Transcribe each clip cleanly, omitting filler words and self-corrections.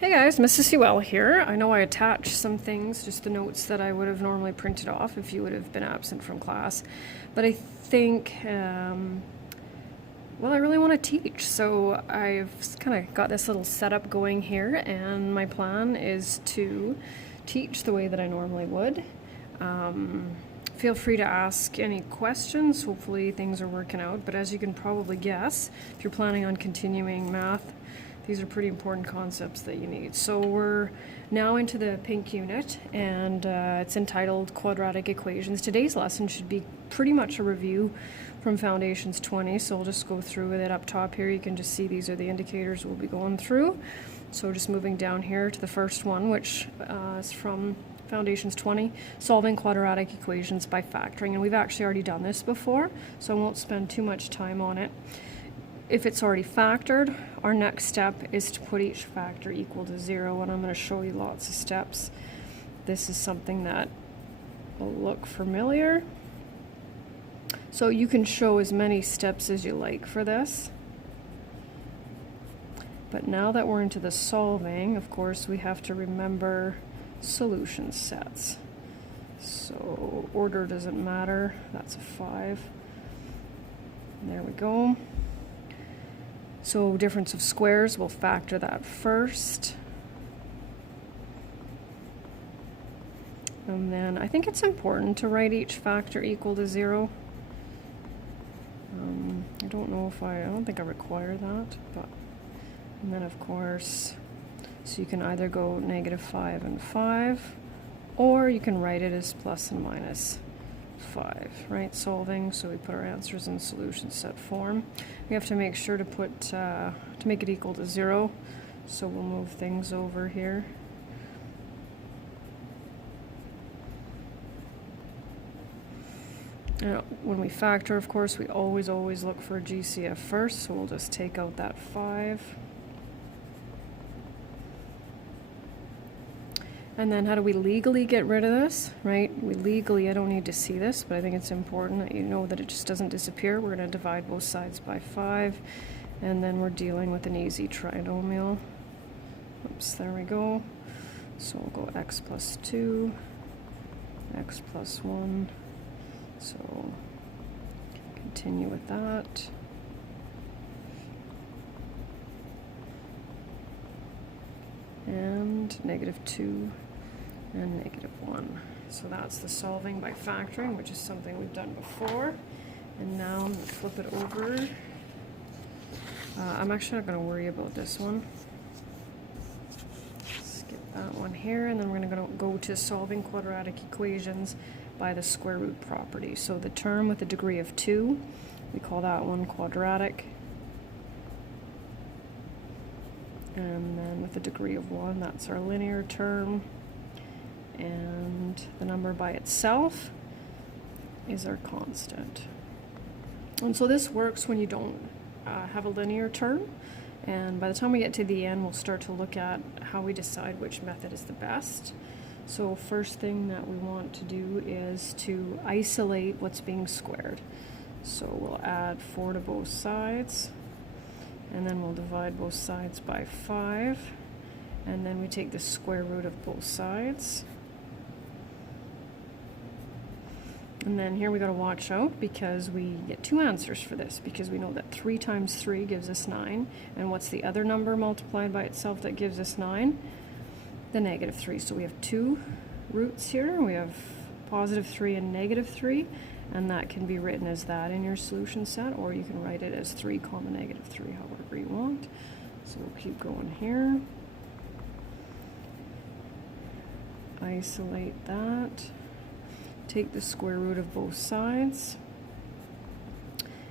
Hey guys, Mrs. Sewell here. I know I attached some things, just the notes that I would have normally printed off if you would have been absent from class. But I think, well, I really want to teach. So I've kind of got this little setup going here, and my plan is to teach the way that I normally would. Feel free to ask any questions. Hopefully things are working out. But as you can probably guess, if you're planning on continuing math, these are pretty important concepts that you need. So we're now into the pink unit, and it's entitled Quadratic Equations. Today's lesson should be pretty much a review from Foundations 20, so I'll just go through with it up top here. You can just see these are the indicators we'll be going through. So just moving down here to the first one, which is from Foundations 20, solving quadratic equations by factoring. And we've actually already done this before, so I won't spend too much time on it. If it's already factored, our next step is to put each factor equal to 0, and I'm going to show you lots of steps. This is something that will look familiar. So you can show as many steps as you like for this. But now that we're into the solving, of course, we have to remember solution sets. So order doesn't matter. That's a 5. There we go. So difference of squares, we'll factor that first. And then I think it's important to write each factor equal to 0. I don't think I require that, but, and then of course, so you can either go -5 and 5, or you can write it as plus and minus 5, right? Solving, so we put our answers in solution set form. We have to make sure to put, to make it equal to 0, so we'll move things over here. Now, when we factor, of course, we always look for a GCF first, so we'll just take out that 5. And then how do we legally get rid of this, right? I don't need to see this, but I think it's important that you know that it just doesn't disappear. We're going to divide both sides by 5, and then we're dealing with an easy trinomial. Oops, there we go. So we'll go x plus 2, x plus 1. So continue with that. And -2 and -1. So that's the solving by factoring, which is something we've done before. And now I'm going to flip it over. I'm actually not going to worry about this one. Skip that one here, and then we're going to go to solving quadratic equations by the square root property. So the term with a degree of 2, we call that one quadratic. And then with a degree of 1, that's our linear term. And the number by itself is our constant. And so this works when you don't have a linear term. And by the time we get to the end, we'll start to look at how we decide which method is the best. So first thing that we want to do is to isolate what's being squared. So we'll add 4 to both sides. And then we'll divide both sides by 5, and then we take the square root of both sides. And then here we got to watch out, because we get 2 answers for this, because we know that 3 times 3 gives us 9, and what's the other number multiplied by itself that gives us 9? The -3. So we have 2 roots here. We have +3 and -3. And that can be written as that in your solution set, or you can write it as 3, -3, however you want. So we'll keep going here. Isolate that. Take the square root of both sides.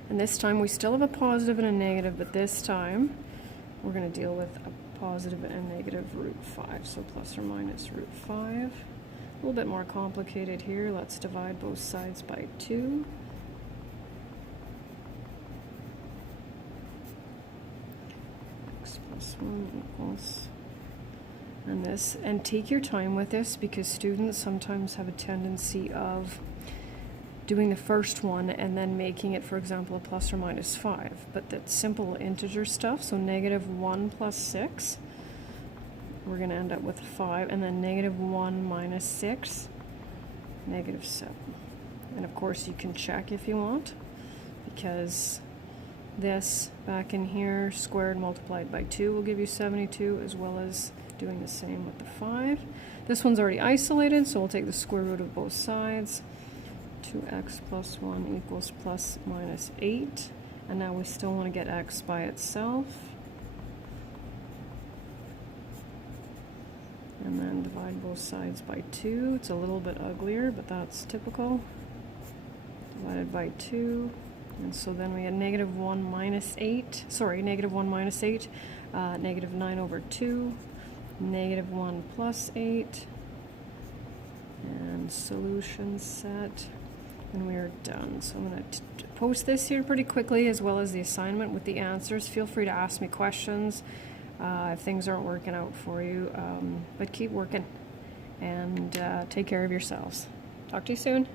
And this time we still have a positive and a negative, but this time we're going to deal with a positive and negative √5, so plus or minus √5. A little bit more complicated here. Let's divide both sides by 2. X plus 1 equals, and this, and take your time with this, because students sometimes have a tendency of doing the first one and then making it, for example, a plus or minus 5. But that's simple integer stuff, so -1 plus 6. we're going to end up with 5, and then negative 1 minus 6, negative 7. And of course you can check if you want, because this back in here, squared multiplied by 2 will give you 72, as well as doing the same with the 5. This one's already isolated, so we'll take the square root of both sides. 2x plus 1 equals plus minus 8. And now we still want to get x by itself. And then divide both sides by 2. It's a little bit uglier, but that's typical. Divided by 2. And so then we get negative 1 minus 8. Sorry, negative 1 minus 8. Negative 9 over 2. Negative 1 plus 8. And solution set. And we are done. So I'm going to post this here pretty quickly, as well as the assignment with the answers. Feel free to ask me questions if things aren't working out for you. But keep working, and take care of yourselves. Talk to you soon.